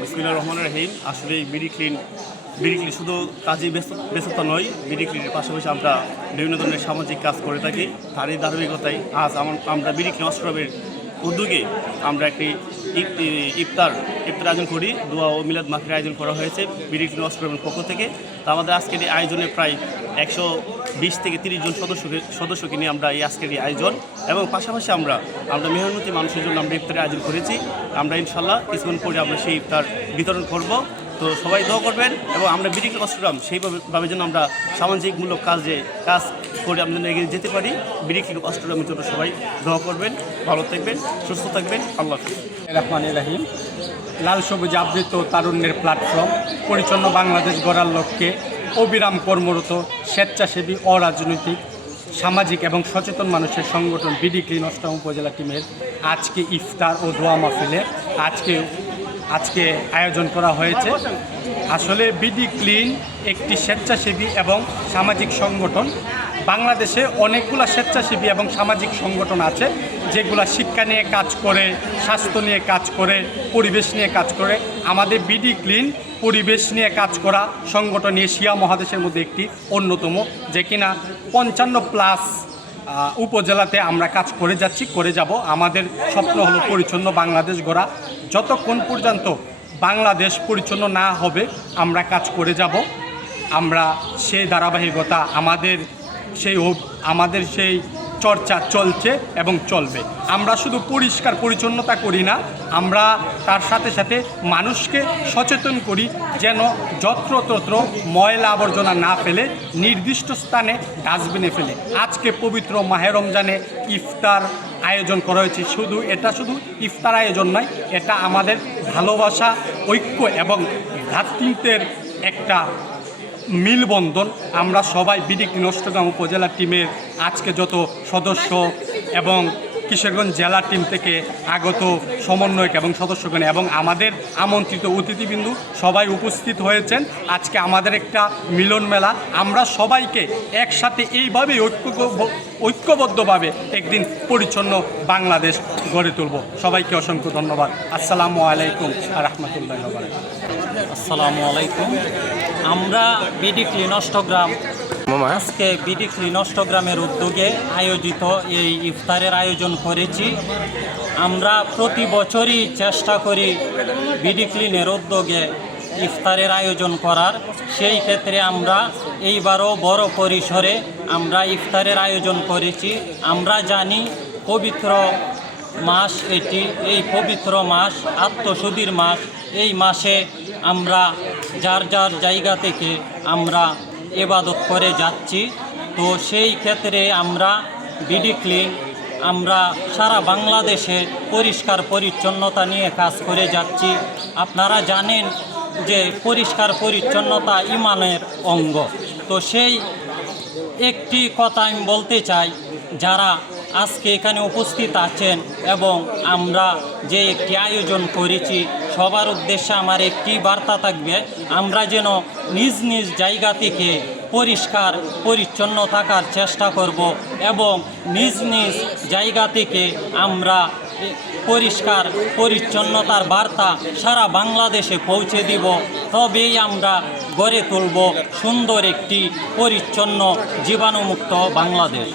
বিসমিল্লাহির রহমানির রহিম। আসলে বিডি ক্লিন শুধু কাজে ব্যস্ততা নয়, বিডি ক্লিনের পাশাপাশি আমরা বিভিন্ন ধরনের সামাজিক কাজ করে থাকি। তারই ধারাবাহিকতায় আজ আমরা বিডি ক্লিন অস্ট্রবের উদ্যোগে আমরা একটি ইফতার আয়োজন করি। দোয়া ও মিলাদ মাহফিলের আয়োজন করা হয়েছে বিডি ক্লিন অস্ট্রবের পক্ষ থেকে। তা আমাদের আজকের এই আয়োজনে প্রায় 120 থেকে 30 জন সদস্যকে নিয়ে আমরা এই আজকের এই আয়োজন, এবং পাশাপাশি আমরা মেহনতি মানুষের জন্য আমরা ইফতারের আয়োজন করেছি। আমরা ইনশাল্লাহ কিছুক্ষণ পরে আমরা সেই ইফতার বিতরণ করব। তো সবাই দোয়া করবেন, এবং আমরা বিডি ক্লিন অস্ট্রগ্রাম সেইভাবে যেন আমরা সামাজিকমূলক কাজ করে আমরা এগিয়ে যেতে পারি। বিডি ক্লিন অস্ট্রগ্রামের জন্য সবাই দোয়া করবেন। ভালো থাকবেন, সুস্থ থাকবেন। আল্লাহ হাফেজ। রহমানির রহিম। লাল সবুজ আবৃত তারুণ্যের প্ল্যাটফর্ম পরিচ্ছন্ন বাংলাদেশ গড়ার লক্ষ্যে অবিরাম কর্মরত স্বেচ্ছাসেবী অরাজনৈতিক সামাজিক এবং সচেতন মানুষের সংগঠন বিডি ক্লিন অষ্টগ্রাম উপজেলা টিমের আজকে ইফতার ও দোয়া মাহফিলে আজকে আয়োজন করা হয়েছে। আসলে বিডি ক্লিন একটি স্বেচ্ছাসেবী এবং সামাজিক সংগঠন। বাংলাদেশে অনেকগুলো স্বেচ্ছাসেবী এবং সামাজিক সংগঠন আছে যেগুলো শিক্ষা নিয়ে কাজ করে, স্বাস্থ্য নিয়ে কাজ করে, পরিবেশ নিয়ে কাজ করে। আমাদের বিডি ক্লিন পরিবেশ নিয়ে কাজ করা সংগঠন এশিয়া মহাদেশের মধ্যে একটি অন্যতম, যে কিনা 55+ উপজেলাতে আমরা কাজ করে যাব। আমাদের স্বপ্ন হলো পরিচ্ছন্ন বাংলাদেশ গড়া। যতক্ষণ পর্যন্ত বাংলাদেশ পরিচ্ছন্ন না হবে আমরা কাজ করে যাব। আমরা সেই ধারাবাহিকতা আমাদের সেই চর্চা চলছে এবং চলবে। আমরা শুধু পরিষ্কার পরিচ্ছন্নতা করি না, আমরা তার সাথে সাথে মানুষকে সচেতন করি যেন যত্রতত্র ময়লা আবর্জনা না ফেলে নির্দিষ্ট স্থানে ডাস্টবিনে ফেলে। আজকে পবিত্র মাহে রমজানে ইফতার আয়োজন করা হয়েছে। এটা শুধু ইফতার আয়োজন নয়, এটা আমাদের ভালোবাসা, ঐক্য এবং ভ্রাতৃত্বের একটা মিলবন্ধন। আমরা সবাই বিডি ক্লিন অষ্টগ্রাম উপজেলা টিমের আজকে যত সদস্য এবং কিশোরগঞ্জ জেলা টিম থেকে আগত সমন্বয়ক এবং সদস্যগণ এবং আমাদের আমন্ত্রিত অতিথিবৃন্দ সবাই উপস্থিত হয়েছেন। আজকে আমাদের একটা মিলন মেলা। আমরা সবাইকে একসাথে এইভাবে ঐক্যবদ্ধভাবে একদিন পরিচ্ছন্ন বাংলাদেশ গড়ে তুলব। সবাইকে অসংখ্য ধন্যবাদ। আসসালামু আলাইকুম রহমতুল্লাহ। আসসালামু আলাইকুম। আমরা বিডি ক্লিন অষ্টগ্রাম আজকে বিডি ক্লিন অষ্টগ্রামের উদ্যোগে আয়োজিত এই ইফতারের আয়োজন করেছি। আমরা প্রতি বছরই চেষ্টা করি বিডি ক্লিনের উদ্যোগে ইফতারের আয়োজন করার। সেই ক্ষেত্রে আমরা এইবারও বড় পরিসরে আমরা ইফতারের আয়োজন করেছি। আমরা জানি পবিত্র মাস এটি, এই পবিত্র মাস আত্মশুদ্ধির মাস। এই মাসে আমরা যার জায়গা থেকে আমরা ইবাদত করে যাচ্ছি। তো সেই ক্ষেত্রে আমরা বিডি ক্লিন আমরা সারা বাংলাদেশে পরিষ্কার পরিচ্ছন্নতা নিয়ে কাজ করে যাচ্ছি। আপনারা জানেন যে পরিষ্কার পরিচ্ছন্নতা ঈমানের অঙ্গ। তো সেই একটি কথা আমি বলতে চাই, যারা আজকে এখানে উপস্থিত আছেন এবং আমরা যে একটি আয়োজন করেছি, সবার উদ্দেশ্যে আমার একটি বার্তা থাকবে, আমরা যেন নিজ নিজ জায়গা থেকে পরিষ্কার পরিচ্ছন্ন থাকার চেষ্টা করব এবং নিজ নিজ জায়গা থেকে আমরা পরিষ্কার পরিচ্ছন্নতার বার্তা সারা বাংলাদেশে পৌঁছে দিব। তবেই আমরা গড়ে তুলব সুন্দর একটি পরিচ্ছন্ন জীবাণুমুক্ত বাংলাদেশ।